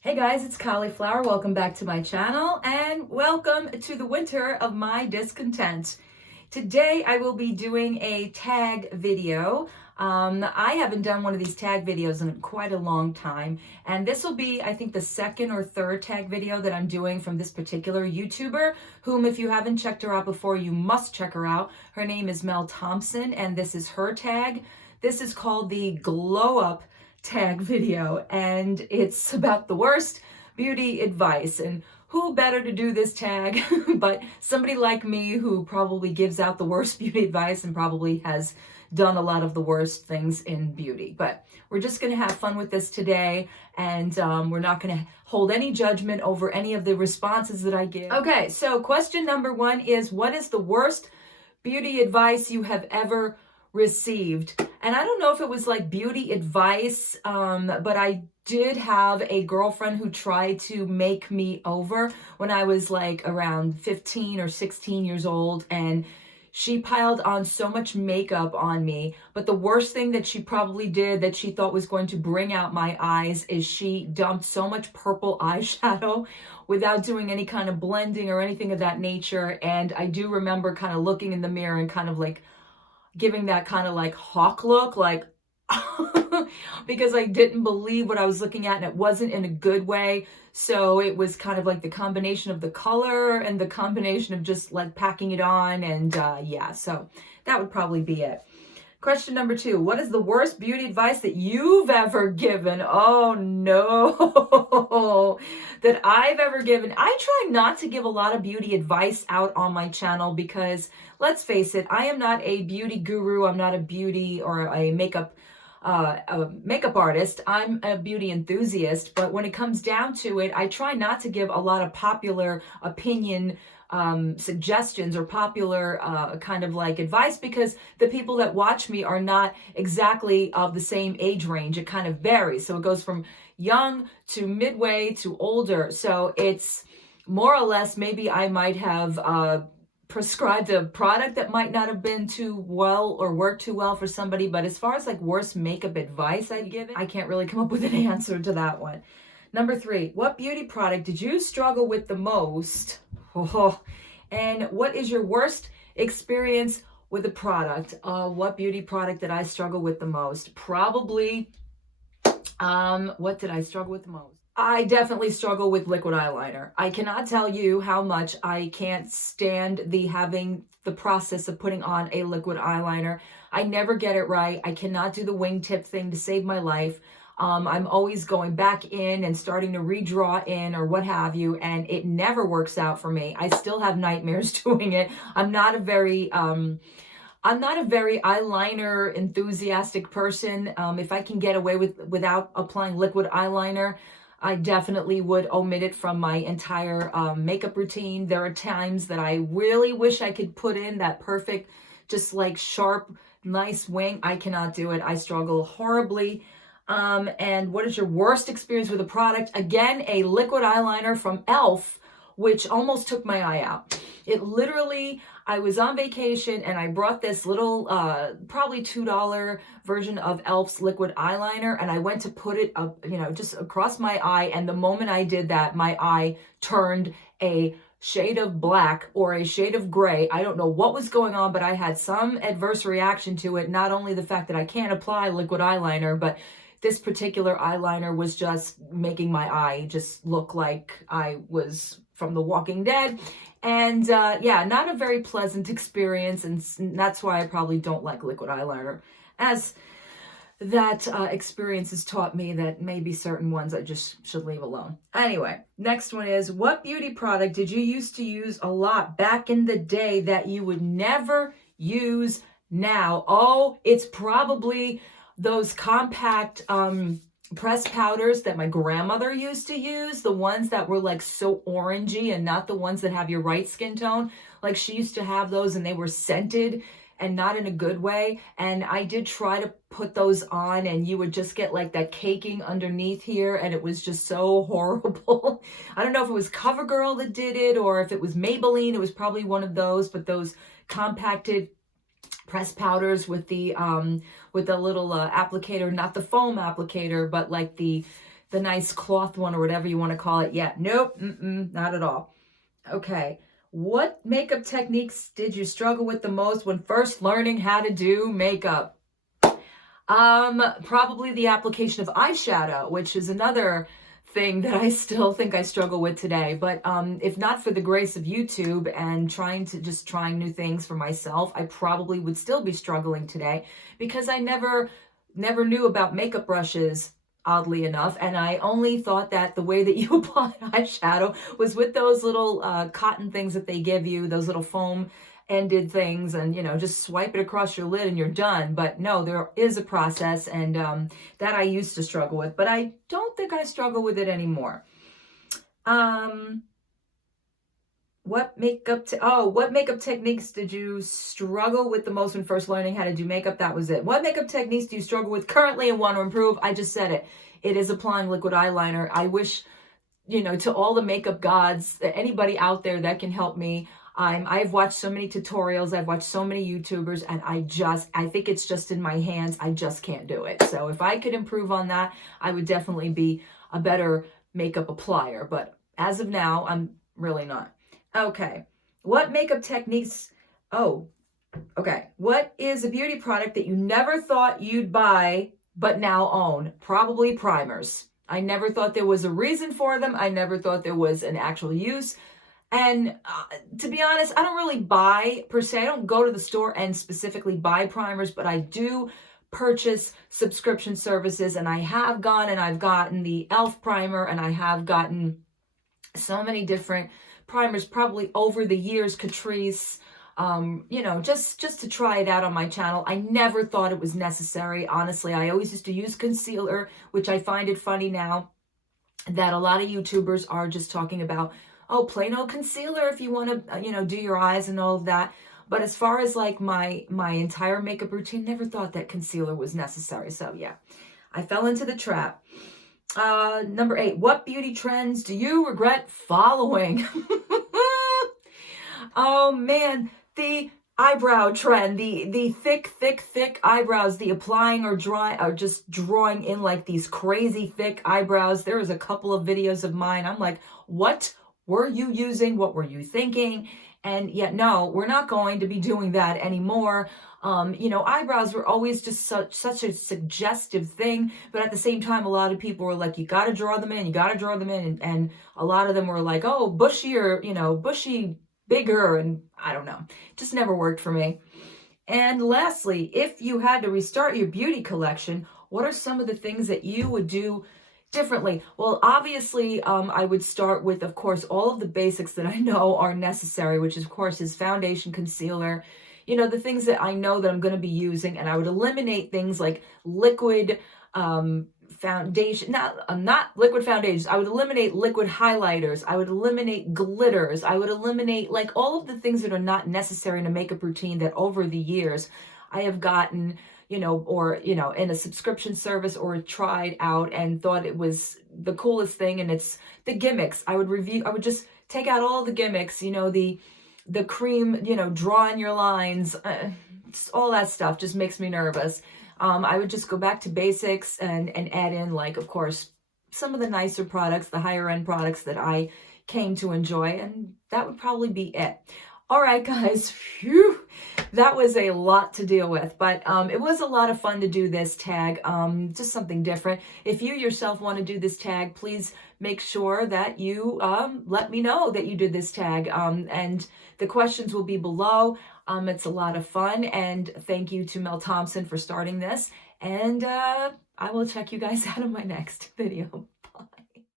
Hey guys, it's Cauliflower. Welcome back to my channel and welcome to the winter of my discontent. Today I will be doing a tag video. I haven't done one of these tag videos in quite a long time, and this will be, I think, the second or third tag video that I'm doing from this particular YouTuber, whom if you haven't checked her out before, you must check her out. Her name is Mel Thompson, and this is her tag. This is called the Glow Up tag video, and it's about the worst beauty advice. And who better to do this tag but somebody like me, who probably gives out the worst beauty advice and probably has done a lot of the worst things in beauty. But we're just going to have fun with this today, and we're not going to hold any judgment over any of the responses that I give. Okay, so question number one is, what is the worst beauty advice you have ever received? And I don't know if it was like beauty advice, but I did have a girlfriend who tried to make me over when I was like around 15 or 16 years old, and she piled on so much makeup on me. But the worst thing that she probably did that she thought was going to bring out my eyes is she dumped so much purple eyeshadow without doing any kind of blending or anything of that nature. And I do remember kind of looking in the mirror and kind of like giving that kind of like hawk look, like because I didn't believe what I was looking at, and it wasn't in a good way. So it was kind of like the combination of the color and the combination of just like packing it on, and yeah, so that would probably be it. Question number two, what is the worst beauty advice that you've ever given? Oh no, that I've ever given. I try not to give a lot of beauty advice out on my channel because, let's face it, I am not a beauty guru. I'm not a beauty or a makeup artist. I'm a beauty enthusiast. But when it comes down to it, I try not to give a lot of popular opinion suggestions or popular kind of like advice, because the people that watch me are not exactly of the same age range. It kind of varies. So it goes from young to midway to older. So it's more or less, maybe I might have prescribed a product that might not have been too well or worked too well for somebody. But as far as like worst makeup advice I'd give it, I can't really come up with an answer to that one. Number three, what beauty product did you struggle with the most? Oh, and what is your worst experience with a product? What beauty product did I struggle with the most? Probably, what did I struggle with the most? I definitely struggle with liquid eyeliner. I cannot tell you how much I can't stand having the process of putting on a liquid eyeliner. I never get it right. I cannot do the wingtip thing to save my life. I'm always going back in and starting to redraw in or what have you, and it never works out for me. I still have nightmares doing it. I'm not a very eyeliner enthusiastic person. If I can get away without applying liquid eyeliner, I definitely would omit it from my entire makeup routine. There are times that I really wish I could put in that perfect, just like sharp, nice wing. I cannot do it. I struggle horribly. And what is your worst experience with a product? Again, a liquid eyeliner from e.l.f., which almost took my eye out. It literally, I was on vacation and I brought this little, probably $2 version of e.l.f.'s liquid eyeliner, and I went to put it up, just across my eye. And the moment I did that, my eye turned a shade of black or a shade of gray. I don't know what was going on, but I had some adverse reaction to it. Not only the fact that I can't apply liquid eyeliner, but this particular eyeliner was just making my eye just look like I was from The Walking Dead. And yeah, not a very pleasant experience. And that's why I probably don't like liquid eyeliner, as that experience has taught me that maybe certain ones I just should leave alone. Anyway, next one is, what beauty product did you used to use a lot back in the day that you would never use now? Oh, it's probably those compact press powders that my grandmother used to use, the ones that were like so orangey and not the ones that have your right skin tone. Like, she used to have those and they were scented and not in a good way. And I did try to put those on, and you would just get like that caking underneath here, and it was just so horrible. I don't know if it was CoverGirl that did it or if it was Maybelline. It was probably one of those, but those compacted press powders with the little applicator, not the foam applicator, but like the the nice cloth one or whatever you want to call it. Yeah, nope, not at all. Okay, what makeup techniques did you struggle with the most when first learning how to do makeup? Probably the application of eyeshadow, which is another thing that I still think I struggle with today. But if not for the grace of YouTube and trying new things for myself, I probably would still be struggling today because I never knew about makeup brushes, oddly enough, and I only thought that the way that you apply eyeshadow was with those little cotton things that they give you, those little foam ended things, and just swipe it across your lid and you're done. But no, there is a process, and that I used to struggle with, but I don't think I struggle with it anymore. What makeup techniques did you struggle with the most when first learning how to do makeup? That was it. What makeup techniques do you struggle with currently and want to improve? I just said it. It is applying liquid eyeliner. I wish, to all the makeup gods, anybody out there that can help me. I've watched so many tutorials. I've watched so many YouTubers, and I think it's just in my hands. I just can't do it. So if I could improve on that, I would definitely be a better makeup applier. But as of now, I'm really not. Okay. What makeup techniques? Oh, okay. What is a beauty product that you never thought you'd buy, but now own? Probably primers. I never thought there was a reason for them. I never thought there was an actual use. And to be honest, I don't really buy per se. I don't go to the store and specifically buy primers, but I do purchase subscription services, and I have gone and I've gotten the e.l.f. primer, and I have gotten so many different primers probably over the years, Catrice, just to try it out on my channel. I never thought it was necessary. Honestly, I always used to use concealer, which I find it funny now that a lot of YouTubers are just talking about, oh, plain old concealer if you want to, do your eyes and all of that. But as far as like my entire makeup routine, never thought that concealer was necessary. So yeah, I fell into the trap. Number 8, what beauty trends do you regret following? Oh man, the eyebrow trend, the thick eyebrows, the applying or just drawing in like these crazy thick eyebrows. There was a couple of videos of mine. I'm like, what were you using? What were you thinking? And yet, no, we're not going to be doing that anymore. Eyebrows were always just such a suggestive thing, but at the same time, a lot of people were like, you got to draw them in, and a lot of them were like, oh, bushier, bushy, bigger, and I don't know, just never worked for me. And lastly, if you had to restart your beauty collection, what are some of the things that you would do differently? Well, obviously, I would start with, of course, all of the basics that I know are necessary, which of course is foundation, concealer, the things that I know that I'm going to be using, and I would eliminate things like liquid foundation, not liquid foundations. I would eliminate liquid highlighters. I would eliminate glitters. I would eliminate like all of the things that are not necessary in a makeup routine that over the years I have gotten, in a subscription service or tried out and thought it was the coolest thing. And it's the gimmicks. I would just take out all the gimmicks, the cream, drawing your lines, all that stuff just makes me nervous. I would just go back to basics and add in, like, of course, some of the nicer products, the higher end products that I came to enjoy. And that would probably be it. All right, guys, phew, that was a lot to deal with, but it was a lot of fun to do this tag, just something different. If you yourself want to do this tag, please make sure that you let me know that you did this tag, and the questions will be below. It's a lot of fun, and thank you to Mel Thompson for starting this, and I will check you guys out in my next video.